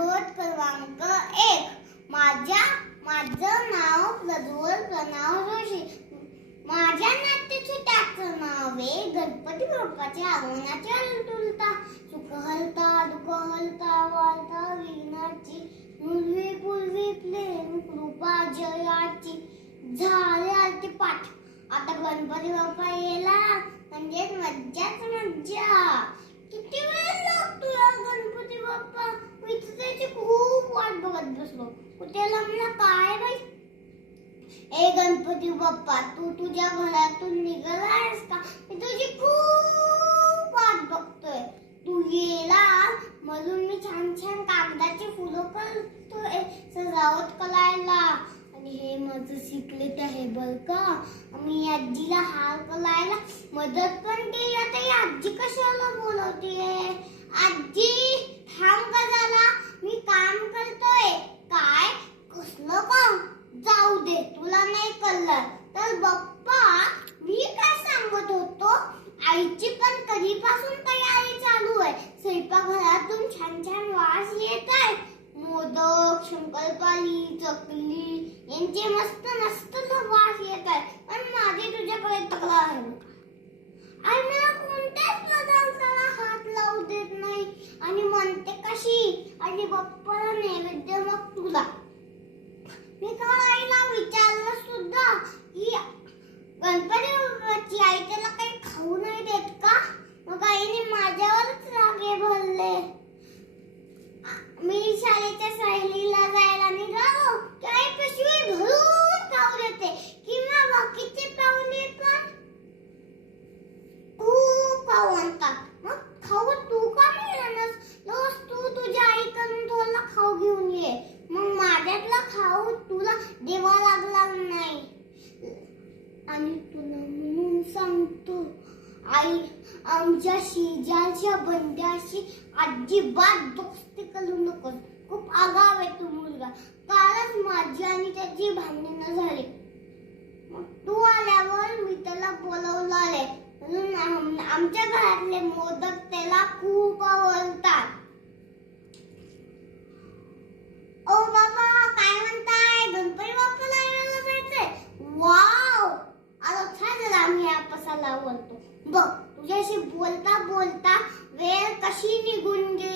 भागवत क्रमांक एक. माझ्या माझं नाव प्रज्वल प्रणव जोशी. माझ्या नाट्यछटाचं नाव आहे गणपती बाप्पाच्या आगमनाच्या तुलता. सुख हलता दुःख हलता वालता विघ्नाची मुलवी पुलवी प्रेम कृपा जयाची झाले आलते पाठ. आता गणपती बाप्पा येला म्हणजेच मज्जाच मज्जा. किती वेळ लागतो या गणपती बाप्पा मी तर त्याची खूप वाट बघत बसलो कुठे काय बाई? ए गणपती बाप्पा तू तुझ्या घरातून निघालायस का? मी तुझी खूप वाट बघतोय. तू गेला म्हणून मी छान छान कागदाची फुलं करतोय सजावट करायला. आणि हे माझं सिक्रेट आहे बर का? मी आजीला हार करायला मदत पण केली. आता ही आजी कशाला बोलवते आजी थांब का झाला मी काम करतोय काय कसलं काम जाऊ दे तुला नाही कळलं. तर बप्पा मी काय सांगत होतो? आईची पण कधीपासून तयारी चालू आहे. स्वयंपाकघरातून छान छान वास येत आहे. मोदक शंकरपाळी चकली यांचे मस्त मस्त वास येत आहे पण माझी तुझ्याकडे तक्रार आहे बघ. आई मला कोणत्याच पदार्थाला हात लावू देत नाही आणि म्हणते कशी आणि बाप्पाला नैवेद्य मग तुला मी काल आईला विचारलं सुद्धा की गणपती बाप्पाची आई त्याला काही खाऊ नाही देत का? मग आईने माझ्यावरच रागे भरले. मी शाळेच्या सहलीला जायला निघालो की आई पिशवी भरून खाऊ देते. किंवा बाकीचे पाहुणे पण खूप खाऊ आणतात मग खाऊ तू का मिळणार रोज तू तुझ्या आईकडून थोडा खाऊ घेऊन ये. मग माझ्यातला खाऊ तुला देवाला आणि तुला म्हणून सांगतो आई आमच्या शेजारच्या बंद्याशी अजिबात दोस्ती करू नकोस. खूप आगाव आहे तो मुलगा. कालच माझी आणि त्याची भांडणं झाली. मग तू आल्यावर मी त्याला बोलवलं आले म्हणून आमच्या घरातले मोदक त्याला खूप आवडतात. कसा बोलतो बघ तुझ्याशी बोलता बोलता वेळ कशी निघून गेली?